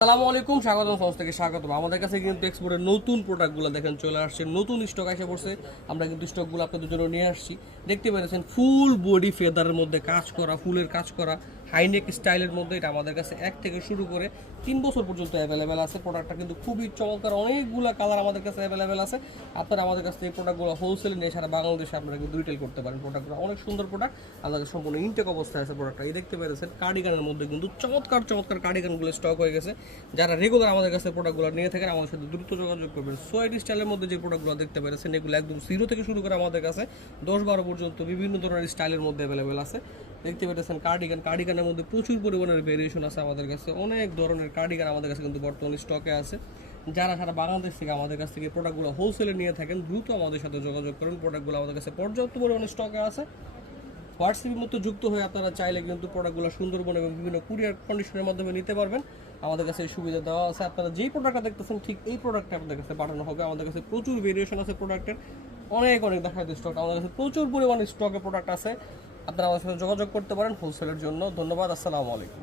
আসসালামু আলাইকুম, স্বাগতম সংস্থা থেকে স্বাগতম। আমাদের কাছে কিন্তু এক্সপোর্টের নতুন প্রোডাক্টগুলো দেখেন চলে আসছে, নতুন স্টক এসে পড়ছে। আমরা কিন্তু স্টকগুলো আপনাদের জন্য নিয়ে আসছি। দেখতে পেরেছেন ফুল বডি ফেদারের মধ্যে কাজ করা, ফুলের কাজ করা, হাইনেক স্টাইলের মধ্যে। এটা আমাদের কাছে 1 থেকে শুরু করে 3 বছর পর্যন্ত অ্যাভেলেবেল আছে। প্রোডাক্টটা কিন্তু খুবই চমৎকার, অনেকগুলো কালার আমাদের কাছে অ্যাভেলেবেল আছে। আপনারা আমাদের কাছ থেকে প্রোডাক্টগুলো হোলসেলে নিয়ে সারা বাংলাদেশে আপনারা কিন্তু রিটেল করতে পারেন। প্রোডাক্টগুলো অনেক সুন্দর প্রোডাক্ট, আমাদের সম্পূর্ণ ইনটেক অবস্থায় আছে প্রোডাক্টটা। এই দেখতে পেরেছেন কার্ডিগানের মধ্যে কিন্তু চমৎকার চমৎকার কার্ডিগানগুলো স্টক হয়ে গেছে। যারা রেগুলার আমাদের কাছে প্রোডাক্টগুলো নিয়ে থাকেন আমাদের সাথে দ্রুত যোগাযোগ করবেন। সোয়েড স্টাইলের মধ্যে যে প্রোডাক্টগুলো দেখতে পেরেছেন এগুলো একদম 0 থেকে শুরু করে আমাদের কাছে 10-12 পর্যন্ত বিভিন্ন ধরনের স্টাইলের মধ্যে অ্যাভেলেবেল আছে। দেখতে পেরেছেন কার্ডিগানের মধ্যে প্রচুর পরিমাণের ভেরিয়েশন আছে আমাদের কাছে। অনেক ধরনের কার্ডিগান আমাদের কাছে কিন্তু বর্তমানে স্টকে আছে। যারা সারা বাংলাদেশ থেকে আমাদের কাছ থেকে প্রোডাক্টগুলো হোলসেলে নিয়ে থাকেন দ্রুত আমাদের সাথে যোগাযোগ করুন। প্রোডাক্টগুলো আমাদের কাছে পর্যাপ্ত পরিমাণে স্টকে আছে। হোয়াটসঅ্যাপের মতো যুক্ত হয়ে আপনারা চাইলে কিন্তু প্রোডাক্টগুলো সুন্দরবন এবং বিভিন্ন কুরিয়ার কন্ডিশনের মাধ্যমে নিতে পারবেন। আমাদের কাছে এই সুবিধা দেওয়া আছে। আপনারা যেই প্রোডাক্টটা দেখতেছেন ঠিক এই প্রোডাক্টটা আপনাদের কাছে পাঠানো হবে। আমাদের কাছে প্রচুর ভেরিয়েশন আছে প্রোডাক্টের, অনেক দেখাতে স্টক। আমাদের কাছে প্রচুর পরিমাণে স্টকে প্রোডাক্ট আছে। আপনারা আমাদের সাথে যোগাযোগ করতে পারেন হোলসেলের জন্য। ধন্যবাদ, আসসালামু আলাইকুম।